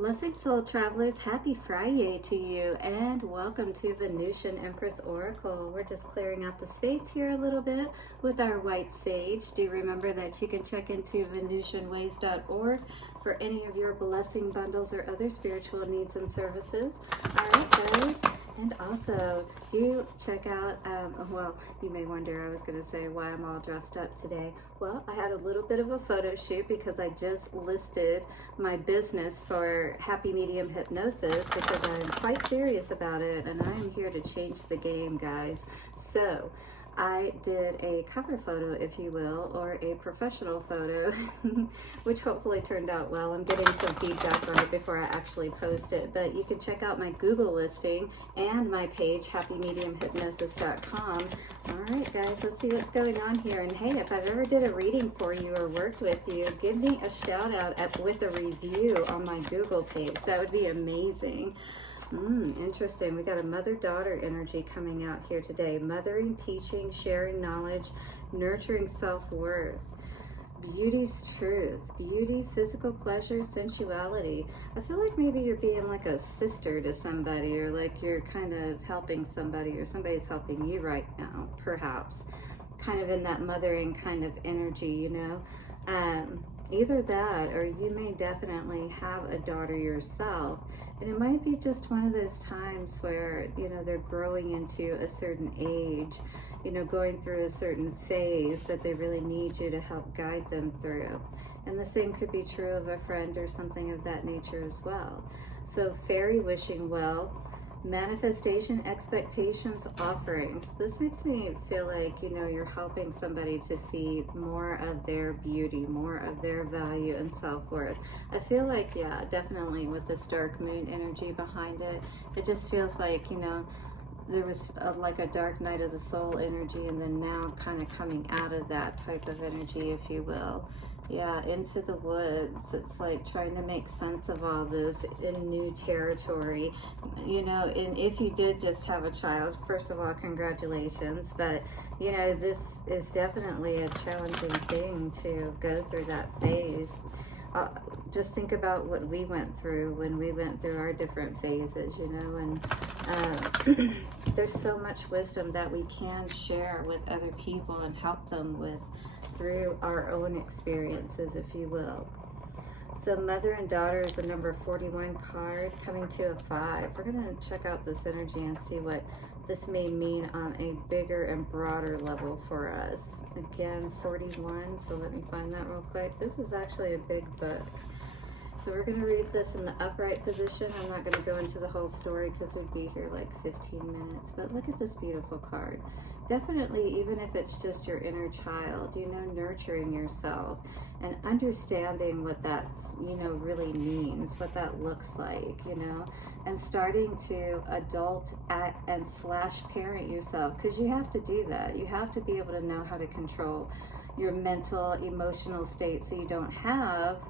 Blessed soul travelers, happy Friday to you and welcome to Venusian Empress Oracle. We're just clearing out the space here a little bit with our white sage. Do remember that you can check into venusianways.org for any of your blessing bundles or other spiritual needs and services. All right, guys. And also, do check out, well, you may wonder, I was going to say why I'm all dressed up today. Well, I had a little bit of a photo shoot because I just listed my business for Happy Medium Hypnosis because I'm quite serious about it and I'm here to change the game, guys. So, I did a cover photo, if you will, or a professional photo, which hopefully turned out well. I'm getting some feedback on it before I actually post it, but you can check out my Google listing and my page, happymediumhypnosis.com. All right, guys, let's see what's going on here. And hey, if I've ever did a reading for you or worked with you, give me a shout out with a review on my Google page. That would be amazing. Interesting. We got a mother-daughter energy coming out here today. Mothering, teaching, sharing knowledge, nurturing self-worth, beauty's truth, beauty, physical pleasure, sensuality. I feel like maybe you're being like a sister to somebody, or like you're kind of helping somebody, or somebody's helping you right now, perhaps. Kind of in that mothering kind of energy, you know? Either that, or you may definitely have a daughter yourself, and it might be just one of those times where, you know, they're growing into a certain age, you know, going through a certain phase that they really need you to help guide them through. And the same could be true of a friend or something of that nature as well. So Faery wishing well. Manifestation, expectations, offerings. This makes me feel like, you know, you're helping somebody to see more of their beauty, more of their value and self-worth. I feel like, yeah, definitely with this dark moon energy behind it, it just feels like, you know, there was like a dark night of the soul energy, and then now kind of coming out of that type of energy, if you will. Yeah, into the woods. It's like trying to make sense of all this in new territory. You know, and if you did just have a child, first of all, congratulations. But, you know, this is definitely a challenging thing to go through that phase. Just think about what we went through when we went through our different phases, you know, and there's so much wisdom that we can share with other people and help them with through our own experiences, if you will. So mother and daughter is the number 41 card, coming to a 5. We're going to check out this energy and see what this may mean on a bigger and broader level for us. Again, 41, so let me find that real quick. This is actually a big book. So we're going to read this in the upright position. I'm not going to go into the whole story because we'd be here like 15 minutes. But look at this beautiful card. Definitely, even if it's just your inner child, you know, nurturing yourself and understanding what that's, you know, really means, what that looks like, you know, and starting to adult and / parent yourself, because you have to do that. You have to be able to know how to control your mental, emotional state so you don't have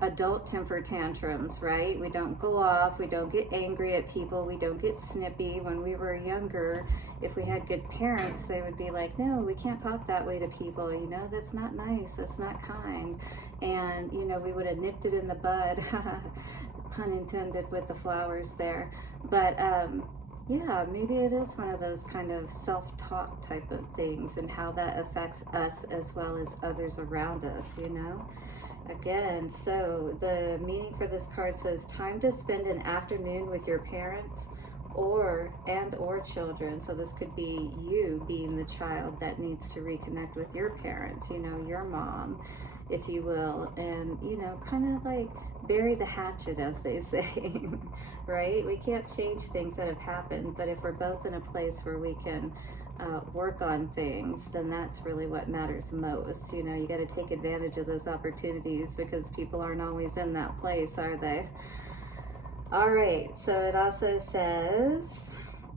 adult temper tantrums, right? We don't go off, we don't get angry at people, we don't get snippy. When we were younger, if we had good parents, they would be like, no, we can't talk that way to people, you know, that's not nice, that's not kind. And, you know, we would have nipped it in the bud, pun intended with the flowers there. But, yeah, maybe it is one of those kind of self-talk type of things and how that affects us as well as others around us, you know? Again, so the meaning for this card says time to spend an afternoon with your parents or children. So this could be you being the child that needs to reconnect with your parents, you know, your mom, if you will, and, you know, kind of like bury the hatchet, as they say, right? We can't change things that have happened, but if we're both in a place where we can work on things, then that's really what matters most. You know, you got to take advantage of those opportunities because people aren't always in that place, are they? All right, so it also says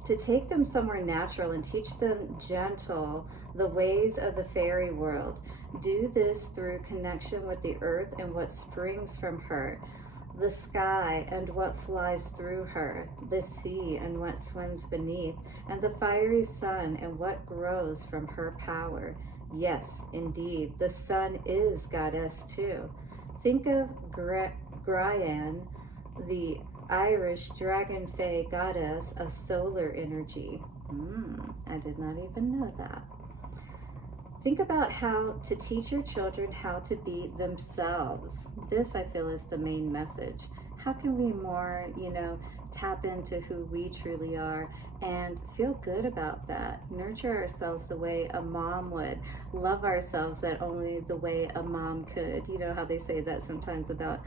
to take them somewhere natural and teach them gentle the ways of the fairy world. Do this through connection with the earth and what springs from her, the sky and what flies through her, the sea and what swims beneath, and the fiery sun and what grows from her power. Yes, indeed, the sun is goddess too. Think of Grian, the Irish dragon fae goddess of solar energy. I did not even know that. Think about how to teach your children how to be themselves. This, I feel, is the main message. How can we more, tap into who we truly are and feel good about that? Nurture ourselves the way a mom would. Love ourselves that only the way a mom could. You know how they say that sometimes about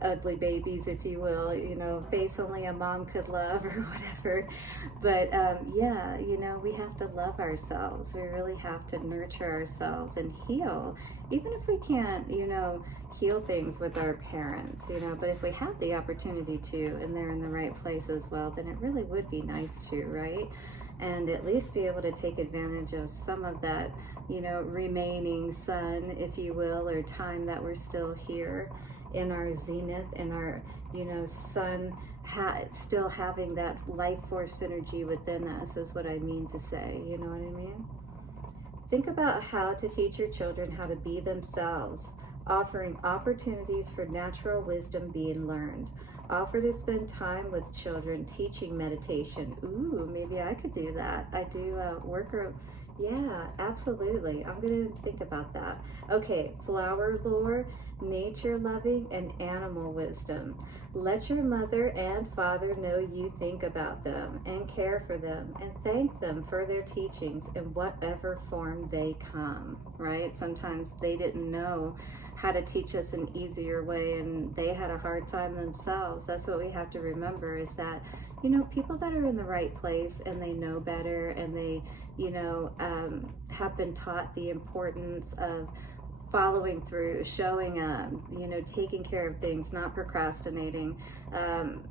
ugly babies, if you will, face only a mom could love or whatever. But yeah, we have to love ourselves. We really have to nurture ourselves and heal, even if we can't, heal things with our parents, but if we have the opportunity to, and they're in the right place as well, then it really would be nice to, right? And at least be able to take advantage of some of that, remaining sun, if you will, or time that we're still here in our zenith, in our, sun still having that life force energy within us is what I mean to say, you know what I mean? Think about how to teach your children how to be themselves, offering opportunities for natural wisdom being learned. Offer to spend time with children teaching meditation. Ooh, maybe I could do that. I do yeah, absolutely. I'm going to think about that. Okay, flower lore, nature loving, and animal wisdom. Let your mother and father know you think about them and care for them and thank them for their teachings in whatever form they come, right? Sometimes they didn't know how to teach us an easier way and they had a hard time themselves. That's what we have to remember, is that people that are in the right place and they know better and they have been taught the importance of following through, showing up, taking care of things, not procrastinating,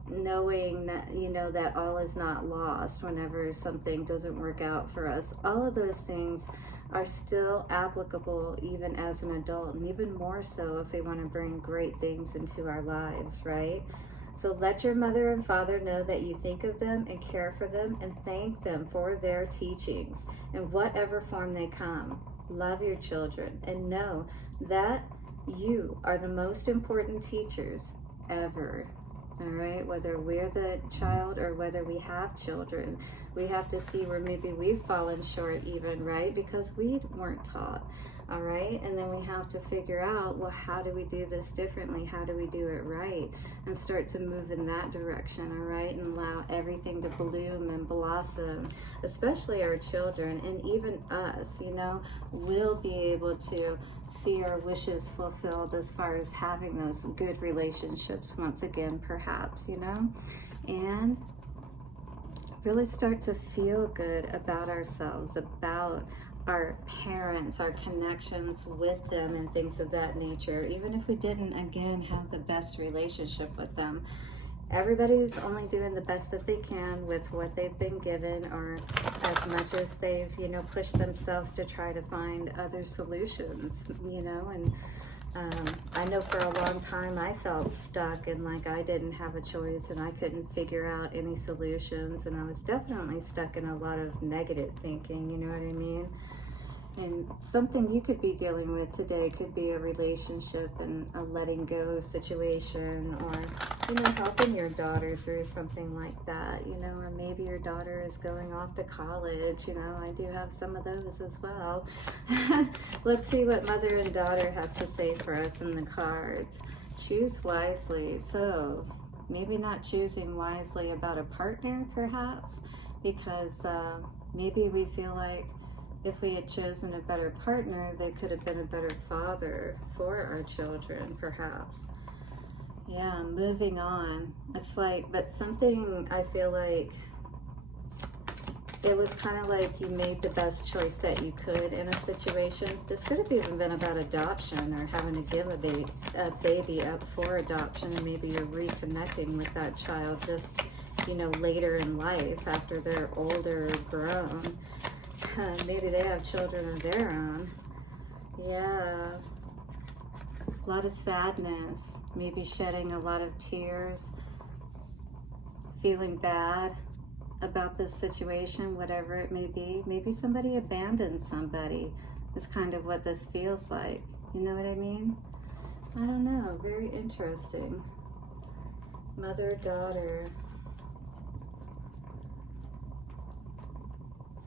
knowing that, that all is not lost whenever something doesn't work out for us. All of those things are still applicable even as an adult, and even more so if we want to bring great things into our lives, right? So let your mother and father know that you think of them and care for them and thank them for their teachings in whatever form they come. Love your children and know that you are the most important teachers ever. All right, whether we're the child or whether we have children, we have to see where maybe we've fallen short even, right? Because we weren't taught. All right, and then we have to figure out, well, how do we do this differently? How do we do it right? And start to move in that direction, all right? And allow everything to bloom and blossom, especially our children and even us, we'll be able to see our wishes fulfilled as far as having those good relationships once again, perhaps, and really start to feel good about ourselves, about our parents, our connections with them and things of that nature, even if we didn't, again, have the best relationship with them. Everybody's only doing the best that they can with what they've been given, or as much as they've, pushed themselves to try to find other solutions, and I know for a long time I felt stuck and like I didn't have a choice and I couldn't figure out any solutions, and I was definitely stuck in a lot of negative thinking, you know what I mean? And something you could be dealing with today could be a relationship and a letting go situation, or helping your daughter through something like that, or maybe your daughter is going off to college. I do have some of those as well. Let's see what mother and daughter has to say for us in the cards. Choose wisely. So maybe not choosing wisely about a partner, perhaps, because maybe we feel like if we had chosen a better partner, they could have been a better father for our children, perhaps. Yeah, moving on. It's like, but something I feel like it was kind of like you made the best choice that you could in a situation. This could have even been about adoption or having to give a baby up for adoption. Maybe you're reconnecting with that child just, later in life after they're older or grown. Maybe they have children of their own. Yeah. A lot of sadness, maybe shedding a lot of tears, feeling bad about this situation, whatever it may be. Maybe somebody abandoned somebody is kind of what this feels like. You know what I mean? I don't know. Very interesting. Mother-daughter.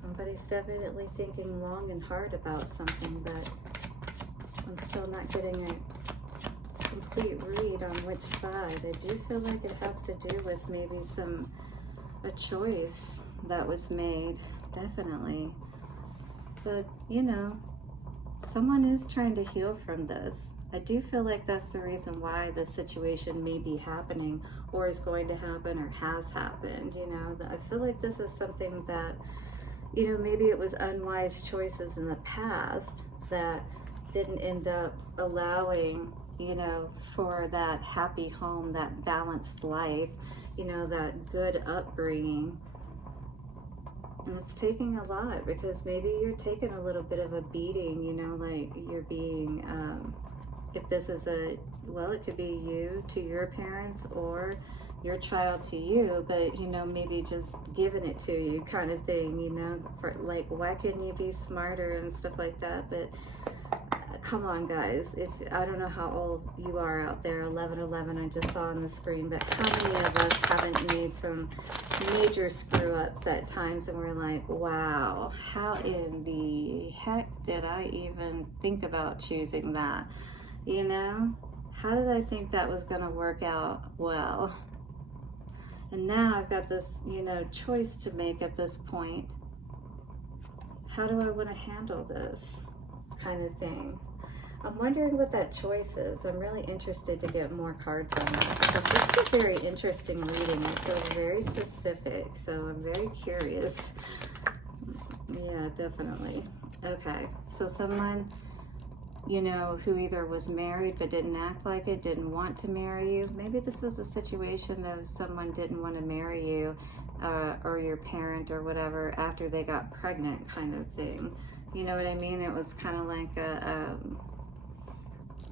Somebody's definitely thinking long and hard about something, but I'm still not getting a complete read on which side. I do feel like it has to do with maybe a choice that was made, definitely. But, you know, someone is trying to heal from this. I do feel like that's the reason why this situation may be happening, or is going to happen, or has happened. You know, I feel like this is something that, you know, maybe it was unwise choices in the past that didn't end up allowing, you know, for that happy home, that balanced life, you know, that good upbringing. And it's taking a lot, because maybe you're taking a little bit of a beating, you know, like you're being, if this is well, it could be you to your parents, or your child to you, but, you know, maybe just giving it to you kind of thing, you know, for like, why couldn't you be smarter and stuff like that? But come on, guys, if I don't know how old you are out there, 1111 I just saw on the screen, but how many of us haven't made some major screw ups at times and we're like, wow, how in the heck did I even think about choosing that? You know, how did I think that was going to work out well? And now I've got this, you know, choice to make at this point. How do I want to handle this kind of thing? I'm wondering what that choice is. I'm really interested to get more cards on that, because this is a very interesting reading. I feel very specific, so I'm very curious. Yeah, definitely. Okay, so someone, you know, who either was married but didn't act like it, didn't want to marry you. Maybe this was a situation of someone didn't want to marry you, or your parent or whatever, after they got pregnant kind of thing. You know what I mean? It was kind of like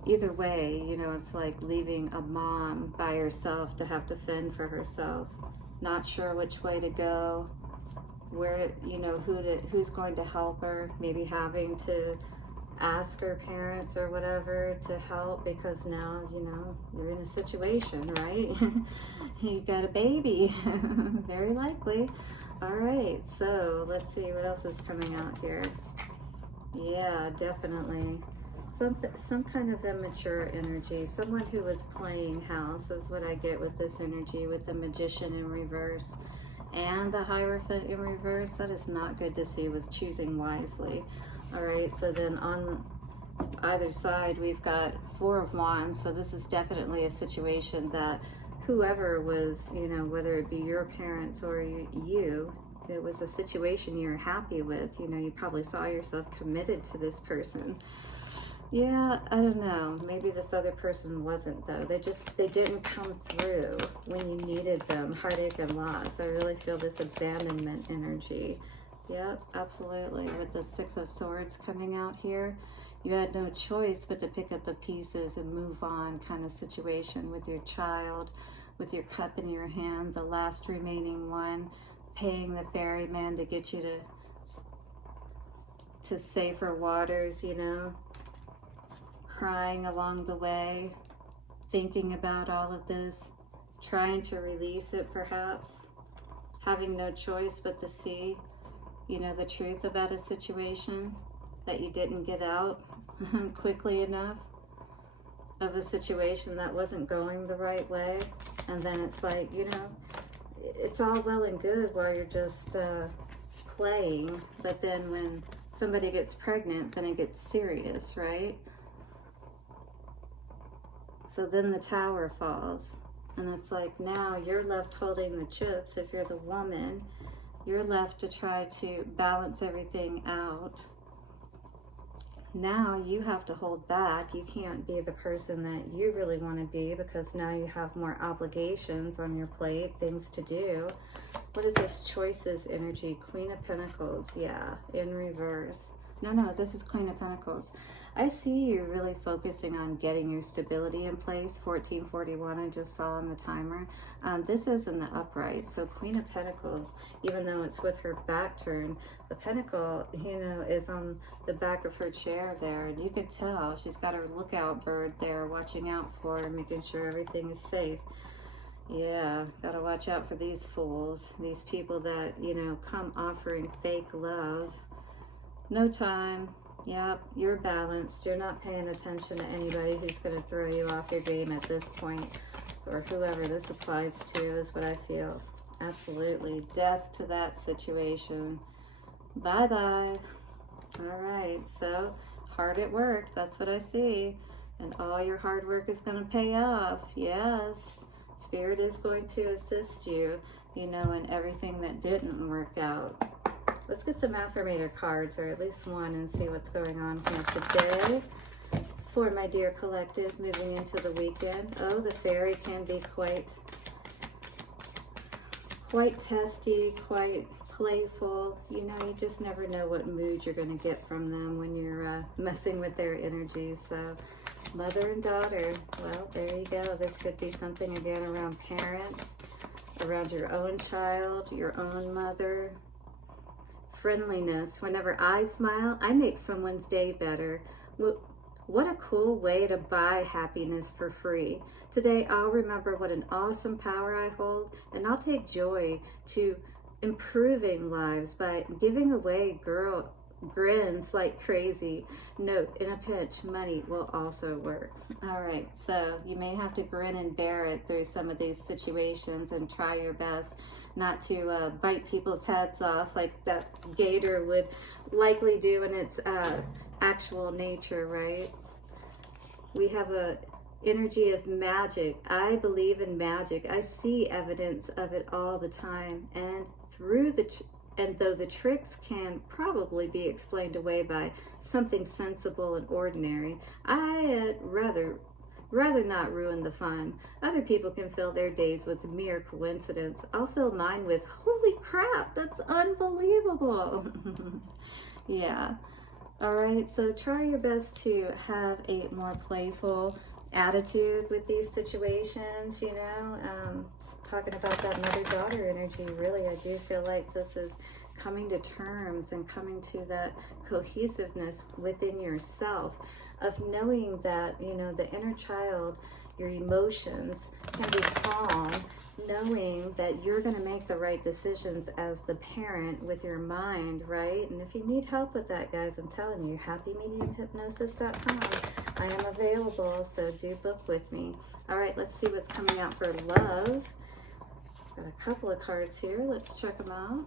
either way, you know, it's like leaving a mom by herself to have to fend for herself, not sure which way to go, where to, you know, who's going to help her, maybe having to ask her parents or whatever to help, because now, you know, you're in a situation, right? You got a baby, very likely. All right, so let's see what else is coming out here. Yeah, definitely some kind of immature energy. Someone who was playing house is what I get with this energy, with the Magician in reverse and the Hierophant in reverse. That is not good to see with choosing wisely. All right, so then on either side, we've got Four of Wands. So this is definitely a situation that whoever was, you know, whether it be your parents or you, it was a situation you're happy with. You know, you probably saw yourself committed to this person. Yeah, I don't know. Maybe this other person wasn't, though. They didn't come through when you needed them. Heartache and loss. I really feel this abandonment energy. Yep, absolutely. With the Six of Swords coming out here, you had no choice but to pick up the pieces and move on kind of situation with your child, with your cup in your hand, the last remaining one, paying the ferryman to get you to safer waters, you know, crying along the way, thinking about all of this, trying to release it perhaps, having no choice but to see, you know, the truth about a situation that you didn't get out quickly enough, of a situation that wasn't going the right way. And then it's like, you know, it's all well and good while you're just playing, but then when somebody gets pregnant, then it gets serious, right? So then the tower falls, and it's like now you're left holding the chips. If you're the woman, you're left to try to balance everything out. Now you have to hold back. You can't be the person that you really want to be, because now you have more obligations on your plate, things to do. What is this choices energy? Queen of Pentacles, yeah, in reverse. No, this is Queen of Pentacles. I see you really focusing on getting your stability in place. 1441 I just saw on the timer. This is in the upright. So Queen of Pentacles, even though it's with her back turned, the pentacle, you know, is on the back of her chair there. And you can tell she's got her lookout bird there watching out for her, making sure everything is safe. Yeah, gotta watch out for these fools. These people that, you know, come offering fake love. No time. Yep, you're balanced. You're not paying attention to anybody who's going to throw you off your game at this point, or whoever this applies to is what I feel. Absolutely. Death to that situation. Bye-bye. All right, so hard at work. That's what I see. And all your hard work is going to pay off. Yes. Spirit is going to assist you, you know, in everything that didn't work out. Let's get some affirmator cards, or at least one, and see what's going on here today for my dear collective moving into the weekend. Oh, the Faery can be quite testy, quite playful. You know, you just never know what mood you're going to get from them when you're messing with their energies. So mother and daughter, well, there you go. This could be something again around parents, around your own child, your own mother. Friendliness. Whenever I smile, I make someone's day better. What a cool way to buy happiness for free. Today, I'll remember what an awesome power I hold, and I'll take joy to improving lives by giving away grins like crazy. Note, in a pinch, money will also work. All right, so you may have to grin and bear it through some of these situations and try your best not to bite people's heads off like that gator would likely do in its actual nature, right? We have a energy of magic. I believe in magic. I see evidence of it all the time, and though the tricks can probably be explained away by something sensible and ordinary, I'd rather not ruin the fun. Other people can fill their days with mere coincidence. I'll fill mine with, holy crap, that's unbelievable. Yeah. All right, so try your best to have a more playful attitude with these situations, you know. Talking about that mother-daughter energy, really, I do feel like this is coming to terms and coming to that cohesiveness within yourself of knowing that, you know, the inner child, your emotions can be calm, knowing that you're going to make the right decisions as the parent with your mind, right? And if you need help with that, guys, I'm telling you, happymediumhypnosis.com. I am available, so do book with me. All right, let's see what's coming out for love. Got a couple of cards here. Let's check them out.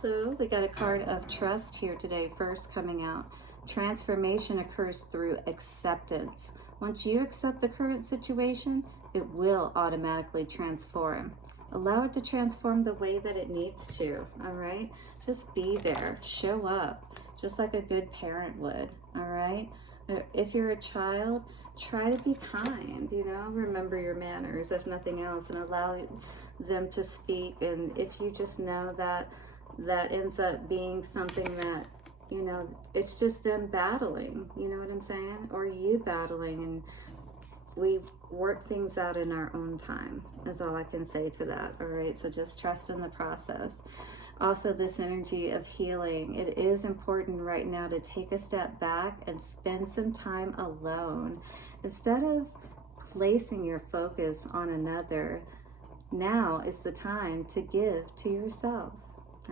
So we got a card of trust here today, first coming out. Transformation occurs through acceptance. Once you accept the current situation, it will automatically transform. Allow it to transform the way that it needs to, all right? Just be there, show up, just like a good parent would, all right? If you're a child, try to be kind, you know, remember your manners, if nothing else, and allow them to speak. And if you just know that ends up being something that, you know, it's just them battling, you know what I'm saying? Or you battling, and we work things out in our own time, is all I can say to that, all right? So just trust in the process. Also, this energy of healing, it is important right now to take a step back and spend some time alone. Instead of placing your focus on another, now is the time to give to yourself.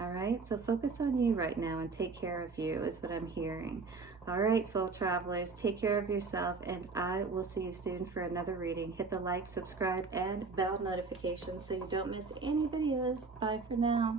All right, so focus on you right now and take care of you is what I'm hearing. All right, soul travelers, take care of yourself, and I will see you soon for another reading. Hit the like, subscribe, and bell notifications so you don't miss any videos. Bye for now.